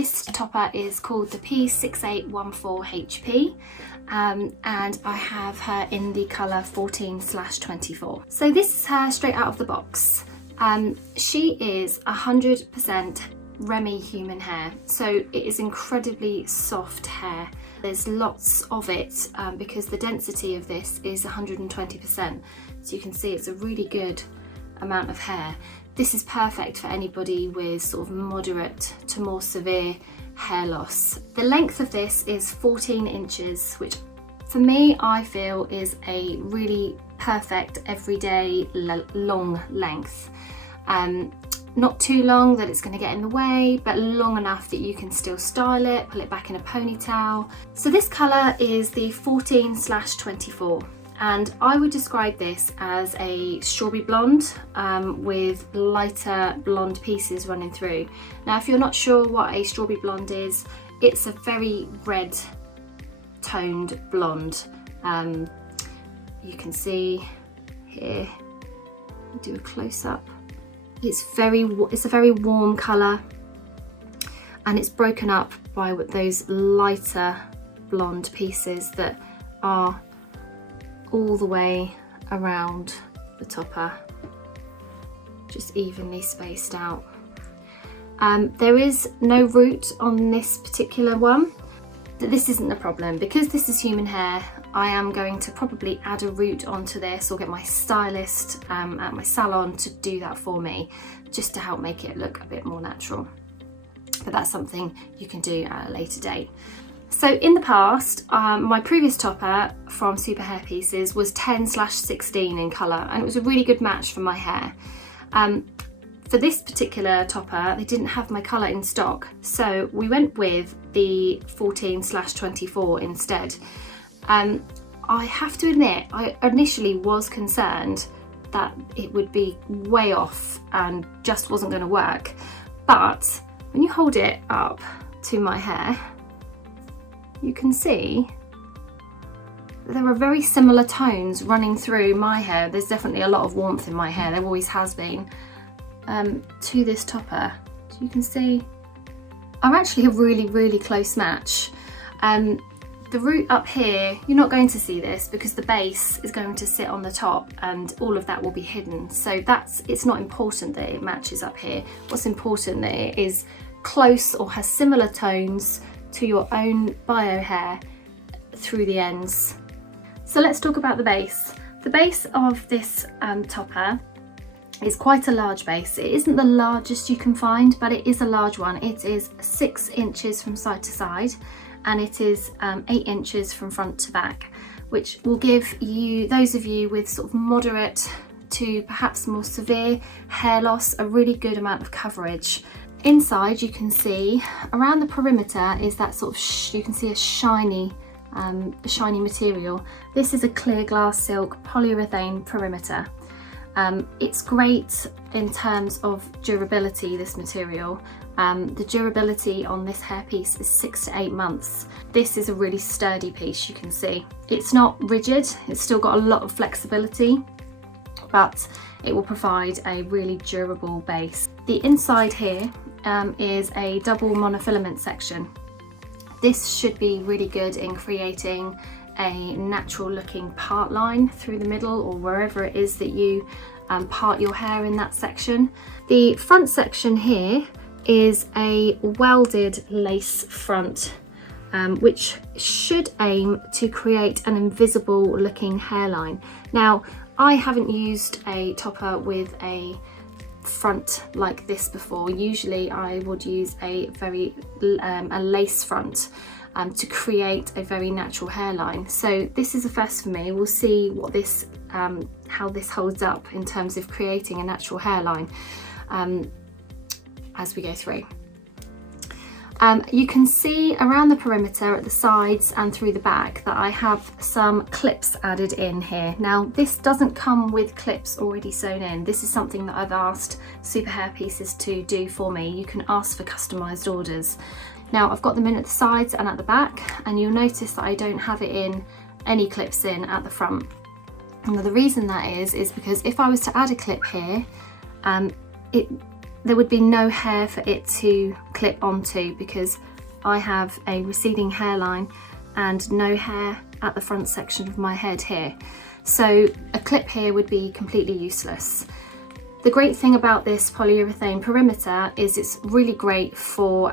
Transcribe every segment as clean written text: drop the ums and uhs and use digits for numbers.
This topper is called the P6814HP. And I have her in the colour 14/24. So this is her straight out of the box. She is 100% Remy human hair, so it is incredibly soft hair. There's lots of it because the density of this is 120%. So you can see it's a really good amount of hair. This is perfect for anybody with sort of moderate to more severe hair loss. The length of this is 14 inches, which for me, I feel is a really perfect everyday long length. Not too long that it's going to get in the way, but long enough that you can still style it, pull it back in a ponytail. So this colour is the 14/24, and I would describe this as a strawberry blonde with lighter blonde pieces running through. Now, if you're not sure what a strawberry blonde is, it's a very red toned blonde. You can see here, I'll do a close-up. It's a very warm colour, and it's broken up by those lighter blonde pieces that are all the way around the topper, just evenly spaced out. There is no root on this particular one. This isn't a problem because this is human hair. I am going to probably add a root onto this or get my stylist at my salon to do that for me, just to help make it look a bit more natural. But that's something you can do at a later date. So in the past, my previous topper from Super Hair Pieces was 10/16 in colour, and it was a really good match for my hair. For this particular topper, they didn't have my colour in stock, so we went with the 14/24 instead. I have to admit, I initially was concerned that it would be way off and just wasn't going to work. But when you hold it up to my hair, you can see there are very similar tones running through my hair. There's definitely a lot of warmth in my hair, there always has been, to this topper. So you can see I'm actually a really close match. The root up here, you're not going to see this because the base is going to sit on the top and all of that will be hidden. So it's not important that it matches up here. What's important that it is close or has similar tones to your own bio hair through the ends. So let's talk about the base. The base of this topper is quite a large base. It isn't the largest you can find, but it is a large one. It is 6 inches from side to side, and it is 8 inches from front to back, which will give you, those of you with sort of moderate to perhaps more severe hair loss, a really good amount of coverage. Inside, you can see around the perimeter is that sort of you can see a shiny material. This is a clear glass silk polyurethane perimeter. It's great in terms of durability, this material. The durability on this hairpiece is 6 to 8 months. This is a really sturdy piece, you can see. It's not rigid, it's still got a lot of flexibility, but it will provide a really durable base. The inside here is a double monofilament section. This should be really good in creating a natural looking part line through the middle or wherever it is that you part your hair in that section. The front section here is a welded lace front, which should aim to create an invisible looking hairline. Now, I haven't used a topper with a front like this before. Usually I would use a lace front to create a very natural hairline. So this is a first for me. We'll see what this, how this holds up in terms of creating a natural hairline as we go through. You can see around the perimeter at the sides and through the back that I have some clips added in here. Now, this doesn't come with clips already sewn in. This is something that I've asked Super Hair Pieces to do for me. You can ask for customised orders. Now, I've got them in at the sides and at the back, and you'll notice that I don't have it in any clips in at the front. Now, the reason that is because if I was to add a clip here, there would be no hair for it to clip onto because I have a receding hairline and no hair at the front section of my head here. So a clip here would be completely useless. The great thing about this polyurethane perimeter is it's really great for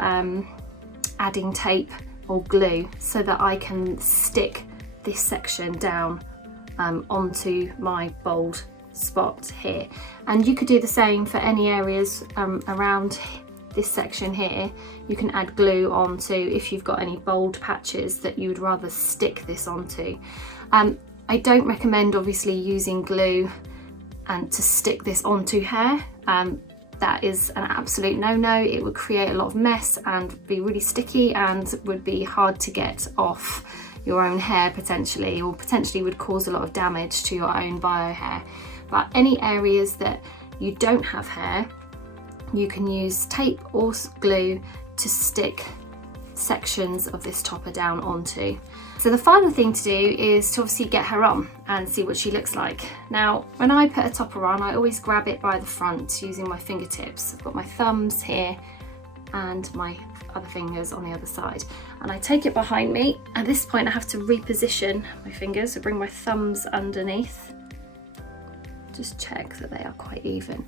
adding tape or glue so that I can stick this section down onto my bald spot here. And you could do the same for any areas around this section here. You can add glue onto if you've got any bold patches that you would rather stick this onto. I don't recommend obviously using glue and to stick this onto hair. That is an absolute no-no. It would create a lot of mess and be really sticky and would be hard to get off your own hair potentially, or potentially would cause a lot of damage to your own bio hair. But any areas that you don't have hair, you can use tape or glue to stick sections of this topper down onto. So the final thing to do is to obviously get her on and see what she looks like. Now, when I put a topper on, I always grab it by the front using my fingertips. I've got my thumbs here and my other fingers on the other side. And I take it behind me. At this point, I have to reposition my fingers, so bring my thumbs underneath. Just check that they are quite even.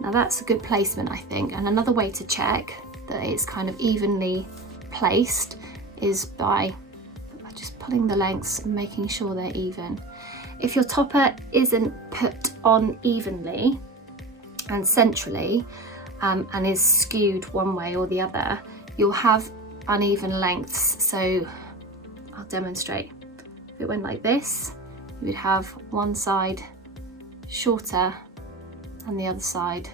Now that's a good placement, I think. And another way to check that it's kind of evenly placed is by just pulling the lengths and making sure they're even. If your topper isn't put on evenly and centrally and is skewed one way or the other, you'll have uneven lengths. So I'll demonstrate. If it went like this, you would have one side shorter and the other side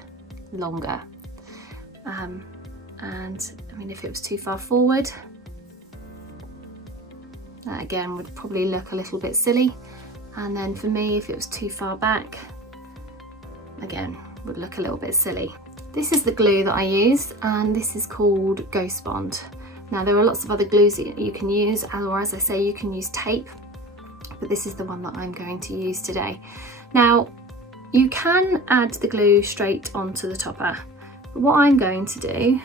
longer. And I mean, if it was too far forward, that again would probably look a little bit silly. And then for me, if it was too far back, again, would look a little bit silly. This is the glue that I use, and this is called Ghost Bond. Now there are lots of other glues that you can use, or as I say, you can use tape, but this is the one that I'm going to use today. Now, you can add the glue straight onto the topper, but what I'm going to do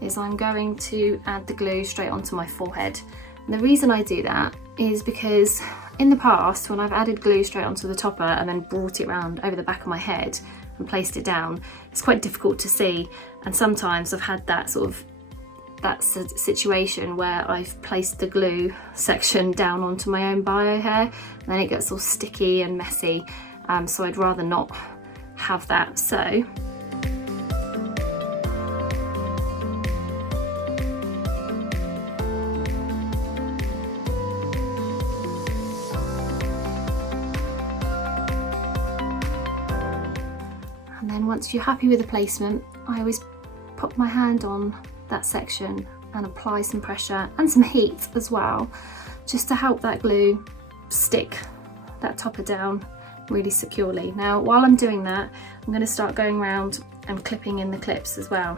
is I'm going to add the glue straight onto my forehead. And the reason I do that is because in the past, when I've added glue straight onto the topper and then brought it round over the back of my head and placed it down, it's quite difficult to see. And sometimes I've had that situation where I've placed the glue section down onto my own bio hair, and then it gets all sticky and messy. So I'd rather not have that. So and then once you're happy with the placement, I always pop my hand on that section and apply some pressure and some heat as well, just to help that glue stick that topper down really securely. Now, while I'm doing that, I'm going to start going around and clipping in the clips as well.